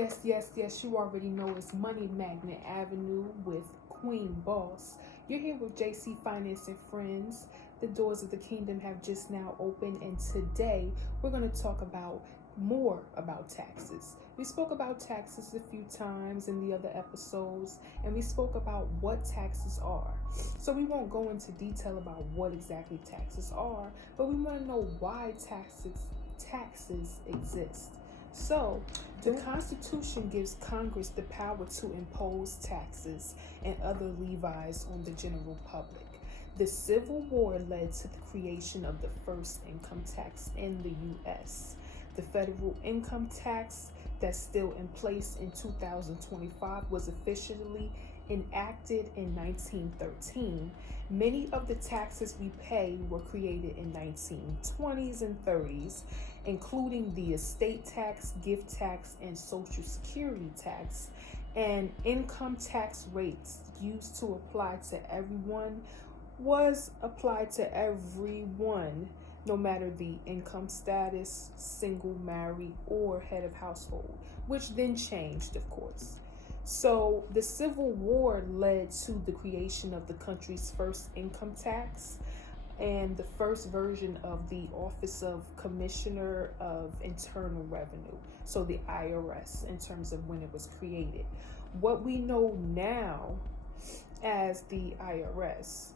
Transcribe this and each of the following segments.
Yes, you already know it's Money Magnet Avenue with Queen Boss. You're here with JC Finance and Friends. The doors of the kingdom have just now opened, and today we're going to talk about more about taxes. We spoke about taxes a few times in the other episodes, and we spoke about what taxes are. So we won't go into detail about what exactly taxes are, but we want to know why taxes exist. So, the Constitution gives Congress the power to impose taxes and other levies on the general public. The Civil War led to the creation of the first income tax in the U.S. The federal income tax, that's still in place in 2025, was officially enacted in 1913. Many of the taxes we pay were created in 1920s and 30s, including the estate tax, gift tax, and social security tax. And income tax rates used to apply to everyone was applied to everyone, no matter the income status, single, married, or head of household, which then changed, of course. So the Civil War led to the creation of the country's first income tax and the first version of the Office of Commissioner of Internal Revenue, so the IRS, in terms of when it was created. What we know now as the IRS,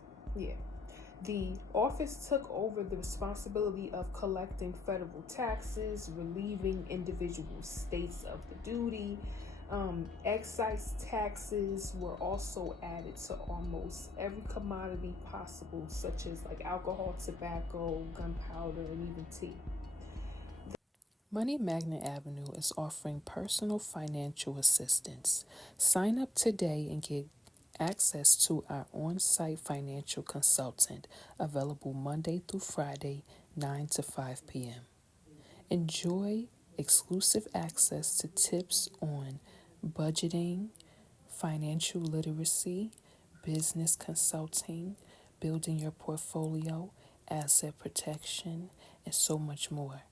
the office took over the responsibility of collecting federal taxes, relieving individual states of the duty. Excise taxes were also added to almost every commodity possible, such as like alcohol, tobacco, gunpowder, and even tea. Money Magnet Avenue is offering personal financial assistance. Sign up today and get access to our on-site financial consultant, available Monday through Friday, 9 to 5 p.m. Enjoy exclusive access to tips on budgeting, financial literacy, business consulting, building your portfolio, asset protection, and so much more.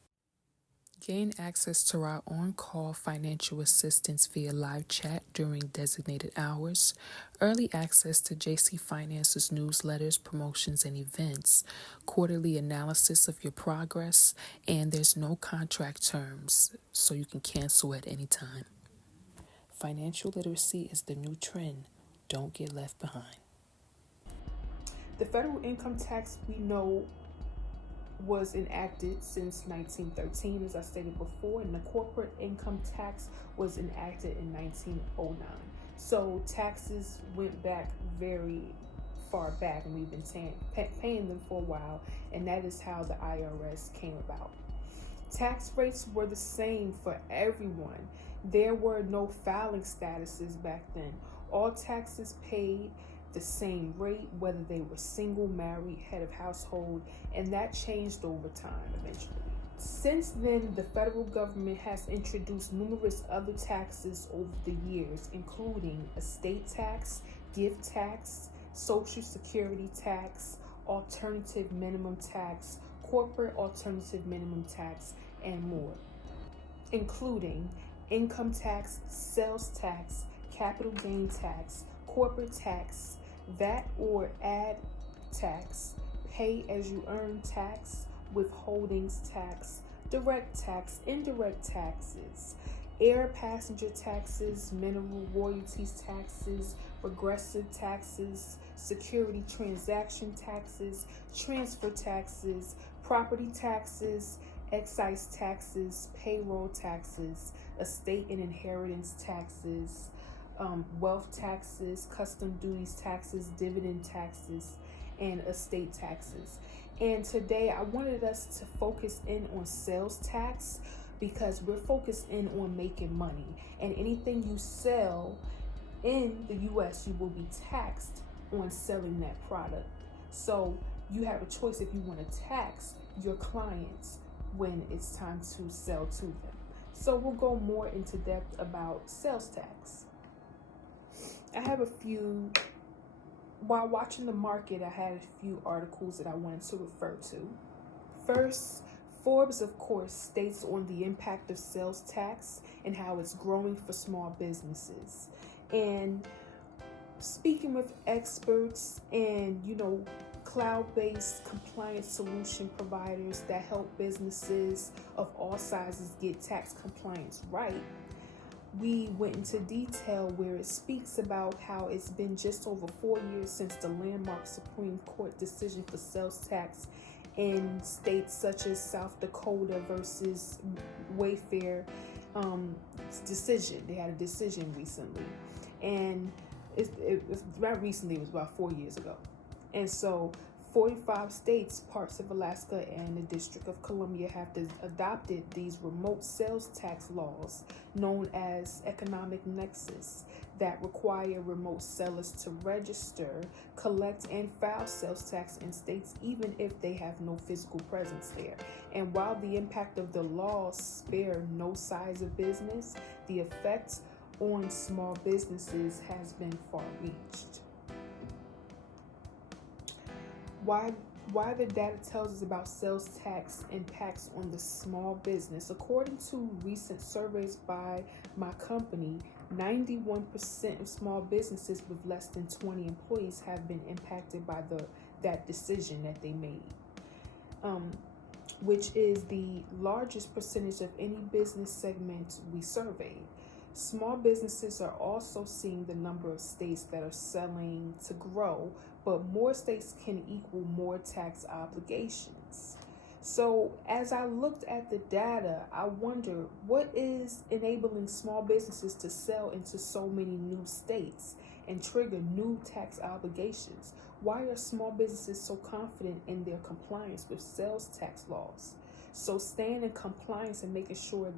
Gain access to our on-call financial assistance via live chat during designated hours, early access to JC Finance's newsletters, promotions, and events, quarterly analysis of your progress, and there's no contract terms, so you can cancel at any time. Financial literacy is the new trend. Don't get left behind. The federal income tax we know was enacted since 1913, as I stated before, and the corporate income tax was enacted in 1909. So taxes went back very far back, and we've been paying them for a while, and that is how the IRS came about. Tax rates were the same for everyone. There were no filing statuses back then. All taxes paid the same rate, whether they were single, married, head of household, and that changed over time eventually. Since then, the federal government has introduced numerous other taxes over the years, including estate tax, gift tax, social security tax, alternative minimum tax, corporate alternative minimum tax, and more, including income tax, sales tax, capital gain tax, corporate tax, VAT or add tax, pay as you earn tax, withholdings tax, direct tax, indirect taxes, air passenger taxes, mineral royalties taxes, regressive taxes, security transaction taxes, transfer taxes, property taxes, excise taxes, payroll taxes, estate and inheritance taxes, wealth taxes, custom duties taxes, dividend taxes, and estate taxes. And today I wanted us to focus in on sales tax, because we're focused in on making money, and anything you sell in the U.S., you will be taxed on selling that product. So you have a choice if you want to tax your clients when it's time to sell to them. So we'll go more into depth about sales tax. I have a few, while watching the market, I had a few articles that I wanted to refer to. First, Forbes, of course, states on the impact of sales tax and how it's growing for small businesses. And speaking with experts and, cloud-based compliance solution providers that help businesses of all sizes get tax compliance right, we went into detail where it speaks about how it's been just over 4 years since the landmark Supreme Court decision for sales tax in states such as South Dakota versus Wayfair decision. They had a decision recently, and it was not recently, it was about 4 years ago. And so 45 states, parts of Alaska, and the District of Columbia have adopted these remote sales tax laws known as economic nexus that require remote sellers to register, collect, and file sales tax in states even if they have no physical presence there. And while the impact of the laws spare no size of business, the effect on small businesses has been far-reached. Why the data tells us about sales tax impacts on the small business. According to recent surveys by my company, 91% of small businesses with less than 20 employees have been impacted by that decision that they made, which is the largest percentage of any business segment we surveyed. Small businesses are also seeing the number of states that are selling to grow, but more states can equal more tax obligations. So as I looked at the data, I wonder what is enabling small businesses to sell into so many new states and trigger new tax obligations. Why are small businesses so confident in their compliance with sales tax laws? So staying in compliance and making sure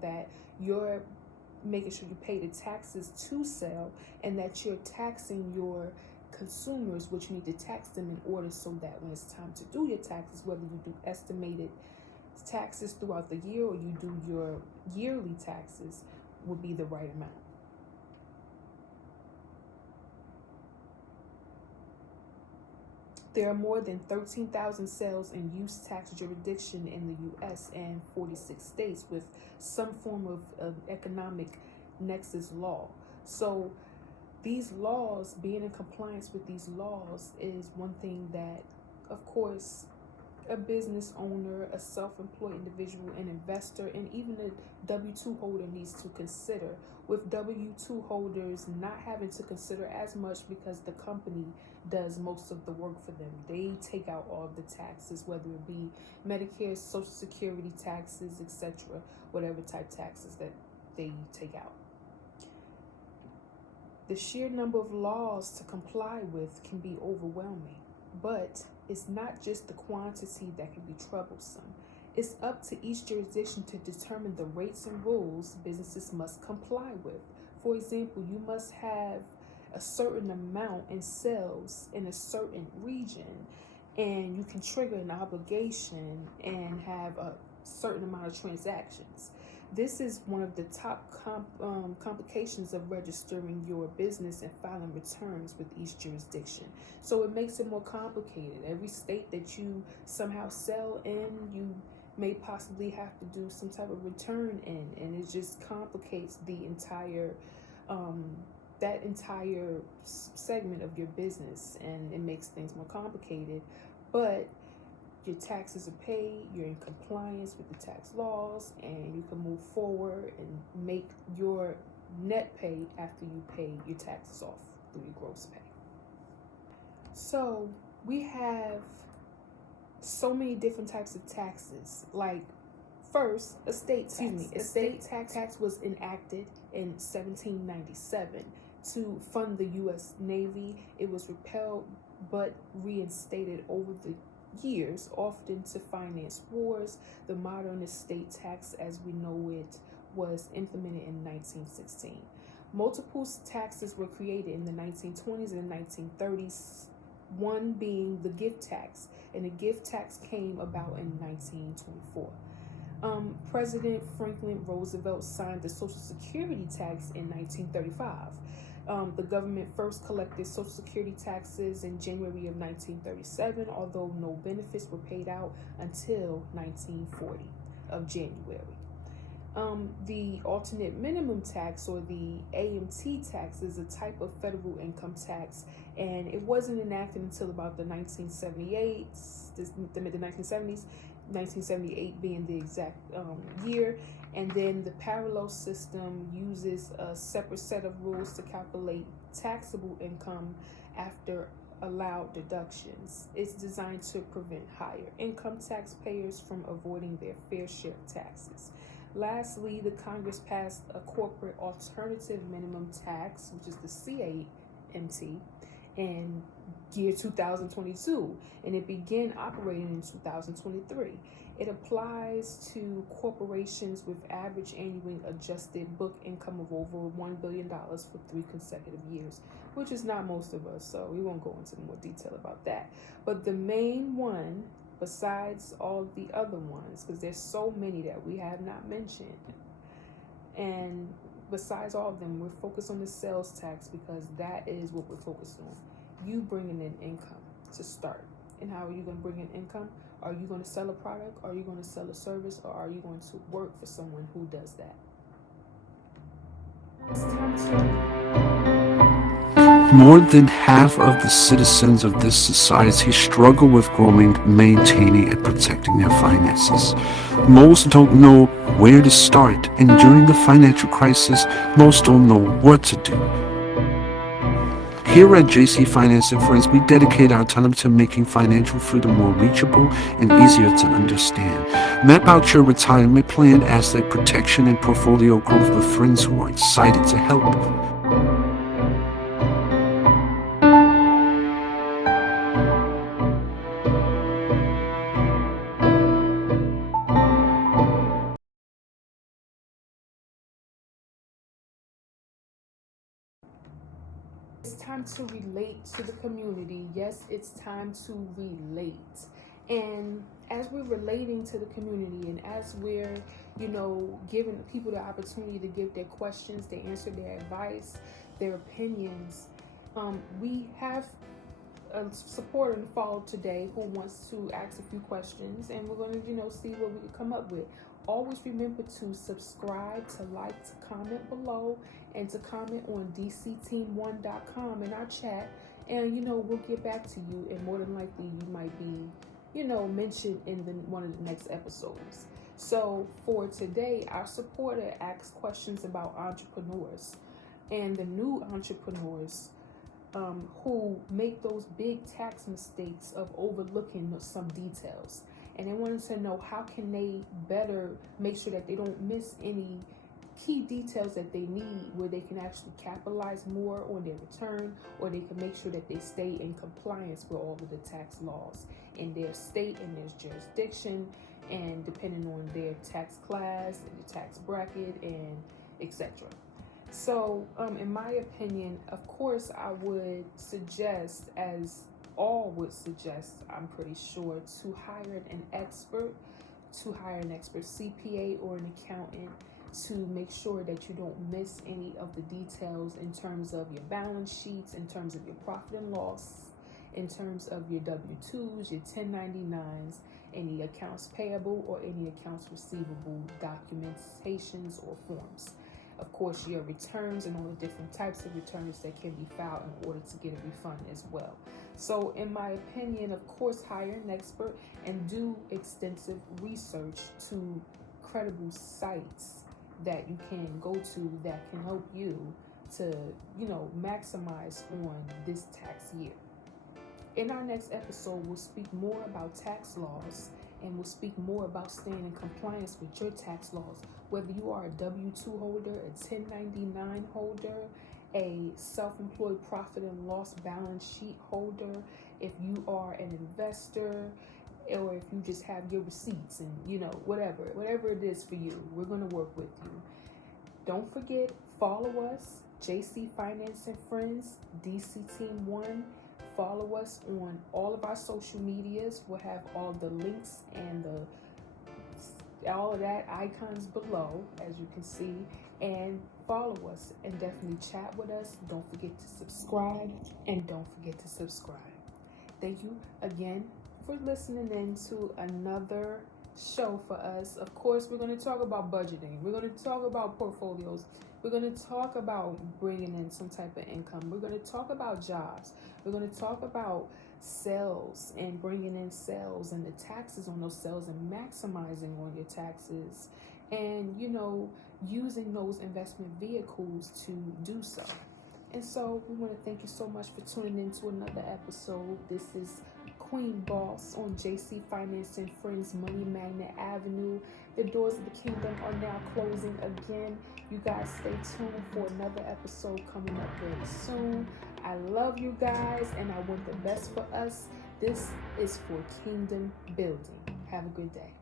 you pay the taxes to sell, and that you're taxing your consumers, which you need to tax them in order so that when it's time to do your taxes, whether you do estimated taxes throughout the year or you do your yearly taxes, would be the right amount. There are more than 13,000 sales and use tax jurisdiction in the U.S. and 46 states with some form of economic nexus law. So these laws, being in compliance with these laws, is one thing that, of course, a business owner, a self-employed individual, an investor, and even a W-2 holder needs to consider, with W-2 holders not having to consider as much because the company does most of the work for them. They take out all of the taxes, whether it be Medicare, Social Security taxes, etc., whatever type taxes that they take out. The sheer number of laws to comply with can be overwhelming, but it's not just the quantity that can be troublesome. It's up to each jurisdiction to determine the rates and rules businesses must comply with. For example, you must have a certain amount in sales in a certain region, and you can trigger an obligation and have a certain amount of transactions. This is one of the top complications of registering your business and filing returns with each jurisdiction. So it makes it more complicated. Every state that you somehow sell in, you may possibly have to do some type of return in, and it just complicates the entire that entire segment of your business, and it makes things more complicated. But your taxes are paid, you're in compliance with the tax laws, and you can move forward and make your net pay after you pay your taxes off through your gross pay. So we have so many different types of taxes. Like, first, estate tax was enacted in 1797 to fund the U.S. Navy. It was repealed but reinstated over the years, often to finance wars. The modern estate tax, as we know it, was implemented in 1916. Multiple taxes were created in the 1920s and 1930s, one being the gift tax, and the gift tax came about in 1924. President Franklin Roosevelt signed the Social Security tax in 1935. The government first collected Social Security taxes in January of 1937, although no benefits were paid out until 1940. of January. The alternate minimum tax, or the AMT tax, is a type of federal income tax, and it wasn't enacted until about the 1978, the mid 1970s, 1978 being the exact year. And then the parallel system uses a separate set of rules to calculate taxable income after allowed deductions. It's designed to prevent higher income taxpayers from avoiding their fair share of taxes. Lastly, the Congress passed a corporate alternative minimum tax, which is the CAMT, in year 2022, and it began operating in 2023. It applies to corporations with average annual adjusted book income of over $1 billion for 3 consecutive years, which is not most of us, so we won't go into more detail about that. But the main one, besides all the other ones, because there's so many that we have not mentioned, and besides all of them, we're focused on the sales tax because that is what we're focused on. You bringing in income to start. And how are you going to bring in income? Are you going to sell a product? Are you going to sell a service? Or are you going to work for someone who does that? It's time to... More than half of the citizens of this society struggle with growing, maintaining, and protecting their finances. Most don't know where to start, and during the financial crisis, most don't know what to do. Here at JC Finance and Friends, we dedicate our time to making financial freedom more reachable and easier to understand. Map out your retirement plan, asset protection, and portfolio growth with friends who are excited to help. It's time to relate to the community. Yes, it's time to relate. And as we're relating to the community, and as we're, giving people the opportunity to give their questions, to answer their advice, their opinions, we have a supporter and follow today who wants to ask a few questions, and we're going to, see what we can come up with. Always remember to subscribe, to like, to comment below, and to comment on dcteam1.com in our chat. And, we'll get back to you, and more than likely you might be, mentioned in one of the next episodes. So for today, our supporter asks questions about entrepreneurs and the new entrepreneurs who make those big tax mistakes of overlooking some details. And they wanted to know how can they better make sure that they don't miss any key details that they need, where they can actually capitalize more on their return, or they can make sure that they stay in compliance with all of the tax laws in their state and their jurisdiction, and depending on their tax class and the tax bracket and etc. So in my opinion, of course, I would suggest, as all would suggest, I'm pretty sure, to hire an expert CPA or an accountant, to make sure that you don't miss any of the details in terms of your balance sheets, in terms of your profit and loss, in terms of your W-2s, your 1099s, any accounts payable or any accounts receivable documentations or forms. Of course, your returns and all the different types of returns that can be filed in order to get a refund as well. So in my opinion, of course, hire an expert and do extensive research to credible sites that you can go to that can help you to, maximize on this tax year. In our next episode, we'll speak more about tax laws, and we'll speak more about staying in compliance with your tax laws, whether you are a W-2 holder, a 1099 holder, a self-employed profit and loss balance sheet holder, if you are an investor, or if you just have your receipts and, whatever it is for you, we're going to work with you. Don't forget, follow us, JC Finance and Friends, DC Team 1. Follow us on all of our social medias. We'll have all the links and all of that icons below, as you can see. And follow us and definitely chat with us. Don't forget to subscribe, and don't forget to subscribe. Thank you again for listening in to another show for us. Of course, we're going to talk about budgeting. We're going to talk about portfolios. We're going to talk about bringing in some type of income. We're going to talk about jobs. We're going to talk about sales and bringing in sales and the taxes on those sales and maximizing on your taxes and, using those investment vehicles to do so. And so we want to thank you so much for tuning in to another episode. This is Queen Boss on JC Finance and Friends, Money Magnet Avenue. The doors of the kingdom are now closing again. You guys stay tuned for another episode coming up very soon. I love you guys and I want the best for us. This is for kingdom building. Have a good day.